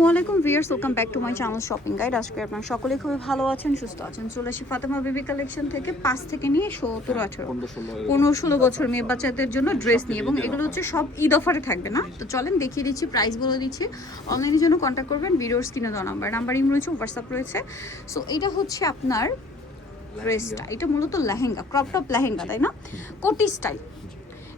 আসসালামু আলাইকুম viewers, welcome back to my channel shopping guide. আজকে আপনারা সকলেই খুবই ভালো আছেন, সুস্থ আছেন। চলে আসি ফাতেমা বেবি কালেকশন থেকে 5 থেকে নিয়ে 17, 18, 15, 16 বছর মেয়ে বাচ্চাদের জন্য ড্রেস নিয়ে, এবং এগুলো হচ্ছে সব ঈদ অফারে থাকবে না। তো চলেন দেখিয়ে দিচ্ছি, প্রাইস বলে দিচ্ছি। অনলাইনের জন্য কন্ট্যাক্ট করবেন, ভিডিওর স্ক্রিনে দেওয়া নাম্বার রয়েছে, হোয়াটসঅ্যাপ রয়েছে। সো এটা হচ্ছে আপনার ড্রেসটা, এটা মূলত লেহেঙ্গা, ক্রপ টপ লেহেঙ্গা, তাই না? কোটি স্টাইল।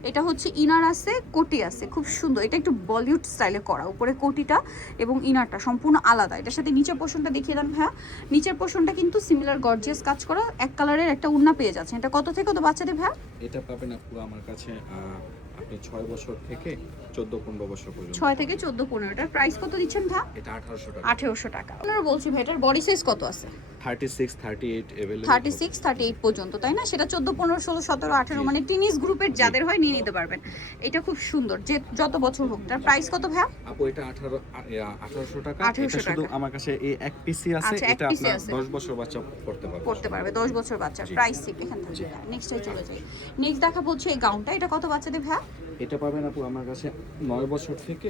এটা হচ্ছে ইনার আছে, কোটি আছে, খুব সুন্দর। এটা একটু বলিউড স্টাইলে করা, উপরে কোটিটা এবং ইনারটা সম্পূর্ণ আলাদা। এটার সাথে নিচের পোর্শনটা দেখিয়ে দেন ভাইয়া। নিচের পোর্শনটা কিন্তু সিমিলার গর্জিয়াস কাজ করা, এক কালারের একটা উন্না পেয়ে যাচ্ছে। এটা কত থেকে কত বাচ্চাদের ভাইয়া? এটা পাবেন আপু আমার কাছে আপনি 6 বছর থেকে 14-15 বছর পর্যন্ত। 6 থেকে 14, 15। এটার প্রাইস কত দিচ্ছেন ভাইয়া? এটা 1800 টাকা। 1800 টাকা। আপনারা বলছি ভাই, এটার বডি সাইজ কত আছে? 36, 38 अवेलेबल। 36, 38 পর্যন্ত, তাই না? সেটা 14, 15, 16, 17, 18 মানে টিনেজ গ্রুপের যাদের হয় নিয়ে নিতে পারবেন। এটা খুব সুন্দর, যে যত বছর হোক। তার প্রাইস কত ভাইয়া? আপু এটা 1800 টাকা। 1800 এটা শুধু আমার কাছে এই এক পিসি আছে। আচ্ছা, এক এটা পিসি আপনার আছে। 10 বছর বাচ্চা পড়তে পারবে। 10 বছর বাচ্চার প্রাইস ঠিক এখান থেকে। নেক্সটে চলে যাই। নেক্সট দেখাবো হচ্ছে এই গাউনটা। এটা কত বাচ্চাদের ভাইয়া? এটা পাবেন আপু আমার কাছে 9 বছর থেকে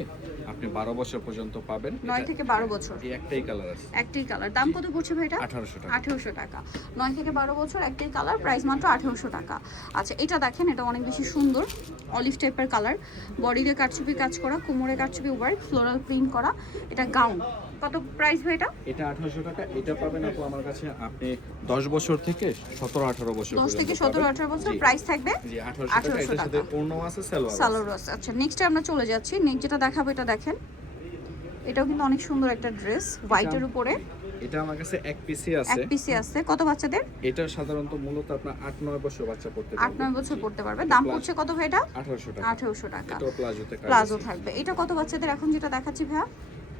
আপনি 12 বছর পর্যন্ত পাবেন। 9 থেকে 12 বছর। এই একটাই কালার আছে। একটাই কালার। দাম কত পড়ছে ভাই এটা? 1800 টাকা। 1800 টাকা। 9 থেকে 12 বছর, একটাই কালার, প্রাইস মাত্র 1800 টাকা। আচ্ছা, এটা দেখেন, এটা অনেক বেশি সুন্দর, অলিভ টাইপের কালার, বডিতে কারচুপি কাজ করা, কোমরে কারচুপি ওয়ার্ক, ফ্লোরাল প্রিন্ট করা। এটা গাউন। কত প্রাইস ভাই এটা? এটা 1800 টাকা। এটা পাবেন আপু আমার কাছে আপনি 10 বছর থেকে 17-18 বছর 10 থেকে 17, 18 বছর প্রাইস থাকবে জি 1800 টাকা। এটার সাথে ওড়নাও আছে, সালোয়ার আছে। আচ্ছা, নেক্সটে আমরা চলে যাচ্ছি। নেক্সট যেটা দেখাবো, এটা দেখেন, এটাও কিন্তু অনেক সুন্দর একটা ড্রেস, হোয়াইটের উপরে। এটা আমার কাছে এক পিসি আছে। এক পিসি আছে। কত বাচ্চাদের? এটা সাধারণত মূলত আপনার 8-9 বছর বাচ্চা পড়তে পারবে। 8-9 বছর পড়তে পারবে। দাম পড়ছে কত ভাই এটা? 1800 টাকা। 1800 টাকা। এটা প্লাজোতে কাজ প্লাজো আছে। থাকবে। এটা কত বাচ্চাদের এখন যেটা দেখাচ্ছি ভাইয়া?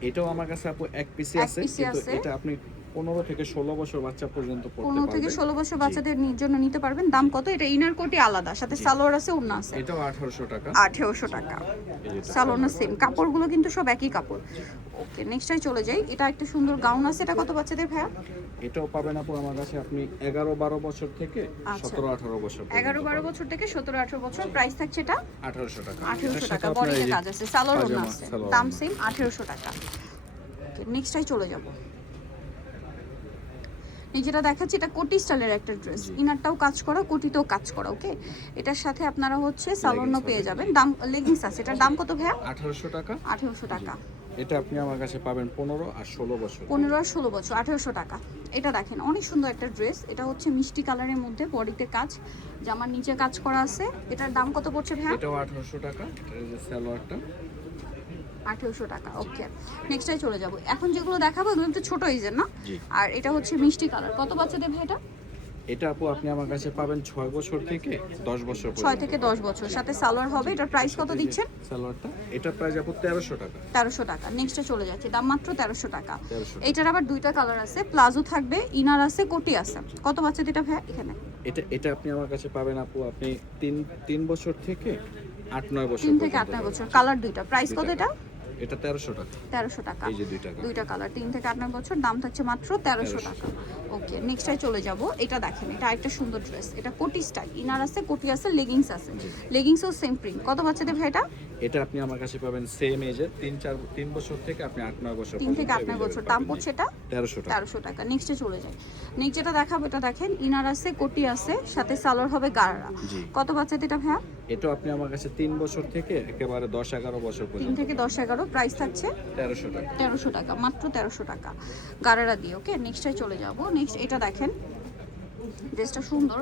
এটাও আমার কাছে আপু এক পিসি এক আছে, পিসি কিন্তু আছে। এটা আপনি 15 থেকে 16 বছর বাচ্চা পর্যন্ত পড়তে 15 পারবে। থেকে 16 বছর বাচ্চাদের জন্য নিতে পারবেন। দাম কত? এটা ইনার কোটি আলাদা, সাথে সালোয়ার আছে, ওড়না আছে। এটাও 1800 টাকা। 1800 টাকা। এই যেটা। সালোয়ার না সেম, কাপড়গুলো কিন্তু সব একই কাপড়। ওকে, নেক্সটটাই চলে যাই। এটা একটা সুন্দর গাউন আছে। এটা কত বাচ্চাদের ভাইয়া? এটাও পাবেন আপু আমার কাছে আপনি 11-12 বছর থেকে আচ্ছা। 17-18 বছর পর্যন্ত। 11-12 বছর থেকে 17-18 বছর। প্রাইস থাকছে এটা 1800 টাকা। 1800 এটার টাকা। সাথে আপনার বডিতে এই যে কাজ আছে, সালোয়ার ওড়না পাজামা, আছে। সালোয়ার দাম ওড়না। সেম, 1800 টাকা। ওকে, নেক্সটটাই চলে যাব। এই যেটা দেখাচ্ছি, এটা কোটি স্টাইলের একটা ড্রেস, ইনারটাও কাজ করা, কোটিতেও কাজ করা। ওকে, এটার সাথে আপনারা হচ্ছে সালোয়ারও পেয়ে যাবেন। দাম লেগিংস আছে। এটার দাম কত ভাইয়া? 1800 টাকা। 1800 টাকা। এটা আপনি আমার কাছে পাবেন 15 আর 16 বছর। 15 আর 16 বছর, 1800 টাকা। এটা দেখেন, অনেক সুন্দর একটা ড্রেস। এটা হচ্ছে মিষ্টি কালারের মধ্যে, বডিতে কাজ, জামার নিচে কাজ করা আছে। এটার দাম কত পড়ছে ভাইয়া? এটাও 1800 টাকা। এটার যে সালোয়ারটা 1800 টাকা। ওকে, নেক্সটটাই চলে যাব। এখন যেগুলো দেখাবো এগুলো একটু ছোট ইজের না? জি। আর এটা হচ্ছে মিষ্টি কালার। কত বাচ্চাদের ভাই এটা? এটা আপু আপনি আমার কাছে পাবেন 6 বছর থেকে 10 বছর 6 পর্যন্ত। থেকে 10 বছর, সাথে সালোয়ার হবে। এটার প্রাইস কত দিচ্ছেন? সালোয়ারটা এটা প্রাইস আপু 1300 টাকা। 1300 টাকা। নেক্সটে চলে যাচ্ছে, দাম মাত্র 1300 টাকা। 1300 টাকা। এটার আবার দুইটা কালার আছে, প্লাজো থাকবে, ইনার আছে, কোটি আছে। কত বাচ্চাদের এটা ভাই এখানে? এটা আপনি আমার কাছে পাবেন আপু আপনি 3 বছর থেকে 8-9 বছর 3 থেকে পর্যন্ত 8-9 পাবেন। বছর, কালার দুইটা। প্রাইস কত এটা? এটা 1300 টাকা। 1300 টাকা। এই যে দুইটা কালার। দুইটা কালার, 3 থেকে 8-9 বছর, দাম থাকছে মাত্র 1300 টাকা। ওকে, নেক্সটটাই চলে যাব। এটা দেখেন, এটা আরেকটা সুন্দর ড্রেস। এটা কোটি স্টাইল, ইনার আছে, কোটি আছে, লেগিংস আছে। লেগিংসও সেম প্রিন্ট। কত বাচ্চাদের ভাই এটা? এটা আপনি আমার কাছে পাবেন সেম এজে 3 বছর থেকে আপনি 8-9 বছর 3 থেকে 8-9 বছর। দাম পড়ছে এটা 1300 টাকা। 1300 টাকা। নেক্সটে চলে যাই। নেক্সট যেটা দেখাবো, এটা দেখেন, ইনার আছে, কোটি আছে, সাথে সালোয়ার হবে গারারা। জি। কত বাচ্চাদের এটা ভাইয়া? এটা আপনি আমার কাছে 3 বছর থেকে একেবারে 10-11 বছর 3 পর্যন্ত থেকে 10-11। প্রাইস থাকছে 1300 টাকা। 1300 টাকা, মাত্র 1300 টাকা গারারা দিয়ে। ওকে, নেক্সটটাই চলে যাব। নেক্সট এটা দেখেন, ড্রেসটা সুন্দর,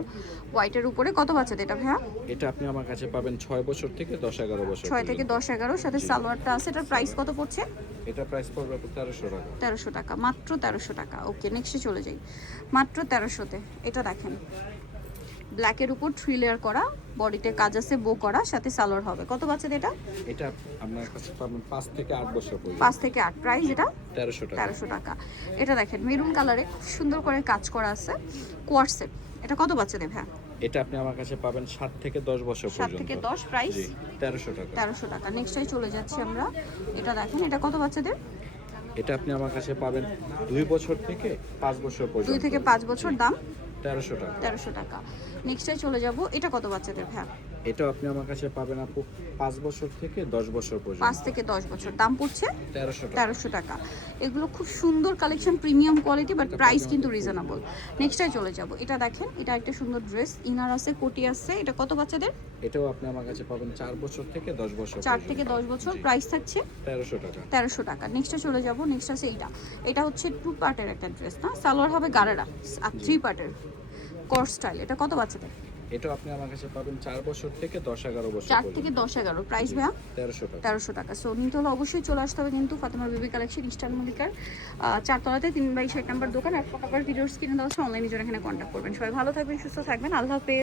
হোয়াইটের উপরে। কত বাচ্চাদের এটা ভাইয়া? এটা আপনি আমার কাছে পাবেন 6 বছর থেকে 10-11 বছর 6 থেকে 10-11, সাথে সালোয়ারটা আছে। এটার প্রাইস কত পড়ছে? এটা প্রাইস পড়বে 1300 টাকা। 1300 টাকা, মাত্র 1300 টাকা। ওকে, নেক্সটে চলে যাই। মাত্র 1300-তে এটা দেখেন, ব্ল্যাকের উপর 3 লেয়ার করা, বডিতে কাজ আছে, বো করা, সাথে সালোয়ার হবে। কত বাচ্চাদের এটা? এটা আপনার কাছে পাবেন 5 থেকে 8 বছর পর্যন্ত। 5 থেকে 8। প্রাইস এটা 1300 টাকা। 1300 টাকা। এটা দেখেন, মেরুন কালারে খুব সুন্দর করে কাজ করা আছে, কোয়ার্ড সেট। এটা কত বাচ্চাদের ভাইয়া? এটা আপনি আমার কাছে পাবেন 7 থেকে 10 বছর 7 পর্যন্ত। থেকে 10। প্রাইস জি 1300 টাকা। 1300 টাকা। নেক্সটটাই চলে যাচ্ছি আমরা। এটা দেখেন, এটা কত বাচ্চাদের? এটা আপনি আমার কাছে পাবেন 2 বছর থেকে 5 বছর পর্যন্ত। 2 থেকে 5 বছর। দাম 1300 টাকা। 1300 টাকা। নেক্সটটাই চলে যাব। এটা কত বাচ্চাদের ভাইয়া? এটা আপনি আমার কাছে পাবেন আপু 5 বছর থেকে 10 বছর পর্যন্ত। 5 থেকে 10 বছর, দাম পড়ছে 1300 টাকা। 1300 টাকা। এগুলো খুব সুন্দর collection, premium quality, but price কিন্তু রিজনেবল। নেক্সটে চলে যাব, এটা দেখেন, এটা একটা সুন্দর ড্রেস, ইনার আছে, কোটি আছে। এটা কত বাচ্চাদের? এটাও আপনি আমার কাছে পাবেন 4 বছর থেকে 10 বছর 4 থেকে 10 বছর, প্রাইস থাকছে 1300 টাকা। 1300 টাকা। নেক্সটে চলে যাব, নেক্সট আছে এইটা। এটা হচ্ছে 2 পার্টের একটা ড্রেস না, সালোয়ার হবে গারারা, আর 3 পার্টের কর স্টাইল। এটা কত বাচ্চাদের? এটাও আপনি আমার কাছে পাবেন 4 বছর থেকে 10-11 বছর 4 পর্যন্ত। থেকে 10-11, প্রাইস ভাইয়া 1300 টাকা। 1300 টাকা। সো নিতে হলে অবশ্যই চলে আসতে হবে কিন্তু ফাতেমা বেবি কালেকশন, ইস্টার্ন মল্লিকার 4 তলাতে 3/60 নম্বর দোকান। আর ফটাফট ভিডিওস কিনে দেওয়া হচ্ছে, অনলাইনে জন্য এখানে কন্ট্যাক্ট করবেন। সবাই ভালো থাকবেন, সুস্থ থাকবেন, আল্লাহ হাফেজ।